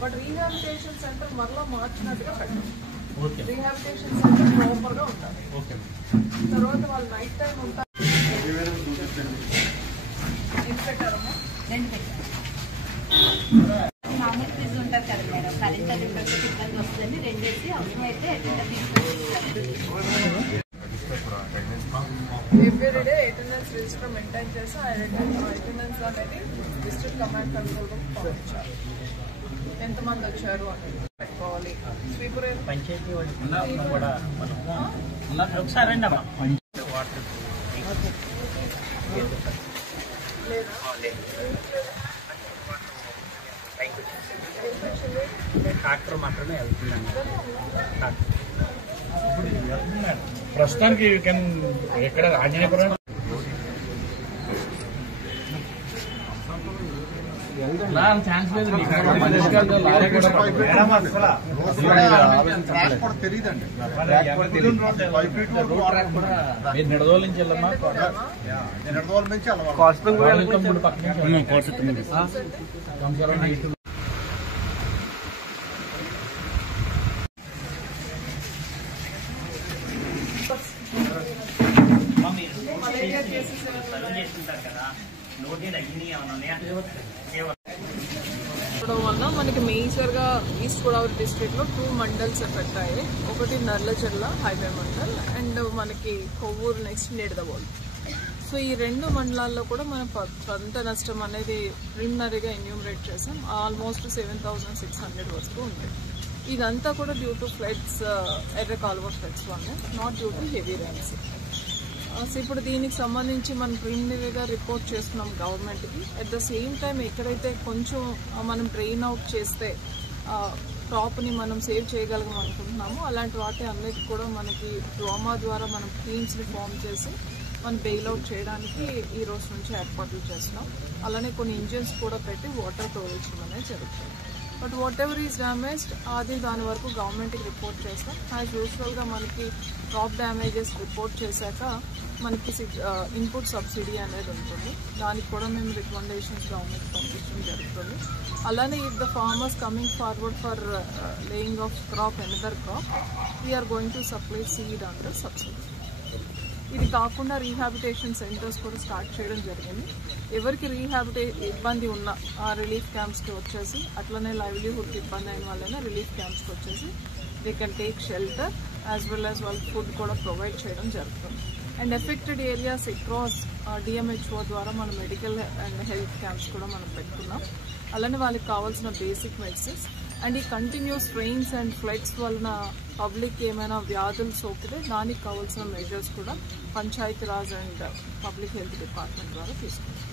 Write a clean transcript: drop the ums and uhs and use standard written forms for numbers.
But rehabilitation centre మరలా మార్చినట్టుగా పెట్టాలి. Rehabilitation centre proper గా ఉండాలి. తర్వాత వాళ్ళు నైట్ టైం ఉంటారు. ఎంత పెట్టారమ్మా? 2 పెట్టారు. మామూలు ఫీజు ఉంటారు కదా మేడం, కరెంట్ అది ఇబ్బంది వస్తుంది. 2 వేసి అవసరమైతే ఎవ్రీడే అటెండెన్స్ రిజిస్టర్ మెయింటైన్ చేసి ఆ అటెండెన్స్ అనేది డిస్ట్రిక్ట్ కమాండ్ కంట్రోల్ రూమ్ పంపించాలి. ఎంతమంది వచ్చారు అనేది పెట్టుకోవాలి. స్వీపర్ పంచాయతీ కూడా ఒకసారి అండి అమ్మా ట్రాక్టర్ మాత్రమే వెళ్తుందండి. ప్రస్తుతానికి ఎక్కడ ఆంజనేయపురం ఛాన్స్ లేదు. తెలియదండి మీరు నిడదోలు నుంచి వెళ్ళమ్మా. నిడదోలు నుంచి వల్ల మనకి మేజర్ గా ఈస్ట్ గోదావరి డిస్ట్రిక్ట్ లో 2 మండల్స్ ఎఫెక్ట్ అయ్యాయి. ఒకటి నర్లచెర్ల హైవే మండల్ అండ్ మనకి కొవ్వూరు నెక్స్ట్ నిడదవోలు. సో ఈ 2 మండలాల్లో కూడా మనం పంట నష్టం అనేది ప్రిలిమినరీగా ఎన్యూమరేట్ చేసాం. ఆల్మోస్ట్ 7,600 వరకు ఉంది. ఇదంతా కూడా డ్యూ టు ఫ్లడ్స్, ఎర్ర కాలువ ఫ్లడ్స్ వల్లే, not due to heavy rains. So ఇప్పుడు దీనికి సంబంధించి మనం ప్రిలిమినరీగా రిపోర్ట్ చేస్తున్నాం గవర్నమెంట్కి. అట్ ద సేమ్ టైం ఎక్కడైతే కొంచెం మనం డ్రైన్ అవుట్ చేస్తే క్రాప్ని మనం సేవ్ చేయగలం అనుకుంటున్నాము, అలాంటి వాటి అన్నిటి కూడా మనకి డ్రామా ద్వారా మనం టీమ్స్ని ఫామ్ చేసి మనం బెయిల్అవుట్ చేయడానికి ఈ రోజు నుంచి ఏర్పాట్లు చేస్తున్నాం. అలానే కొన్ని ఇంజిన్స్ కూడా పెట్టి వాటర్ తోలించడం అనేది జరుగుతుంది. But what ever is damaged అది దాని వరకు గవర్నమెంట్కి రిపోర్ట్ చేస్తాం. యాజ్ యూజువల్గా మనకి క్రాప్ డ్యామేజెస్ రిపోర్ట్ చేశాక మనకి ఇన్పుట్ సబ్సిడీ అనేది ఉంటుంది. దానికి కూడా మేము రికమెండేషన్స్ గవర్నమెంట్ పంపించడం జరుగుతుంది. అలానే if the farmers coming forward for laying of crop another crop, we are going to supply seed under subsidy. ఇది కాకుండా రీహాబిటేషన్ సెంటర్స్ కూడా స్టార్ట్ చేయడం జరిగింది. ఎవరికి ఇబ్బంది ఉన్న ఆ రిలీఫ్ క్యాంప్స్కి వచ్చేసి, అట్లనే లైవ్లీహుడ్కి ఇబ్బంది అయిన వాళ్ళైనా రిలీఫ్ క్యాంప్స్కి వచ్చేసి they can take shelter as well as వాళ్ళకి ఫుడ్ కూడా ప్రొవైడ్ చేయడం జరుగుతుంది. And affected areas across DMHO ద్వారా మనం మెడికల్ అండ్ హెల్త్ క్యాంప్స్ కూడా మనం పెట్టుకున్నాం. అలానే వాళ్ళకి కావాల్సిన బేసిక్ మెడిసిన్స్ అండ్ ఈ కంటిన్యూస్ రెయిన్స్ అండ్ ఫ్లడ్స్ వలన పబ్లిక్ ఏమైనా వ్యాధులు సోకితే దానికి కావాల్సిన మెజర్స్ కూడా Panchayati Raj and public health department ద్వారా తీసుకుంటాం.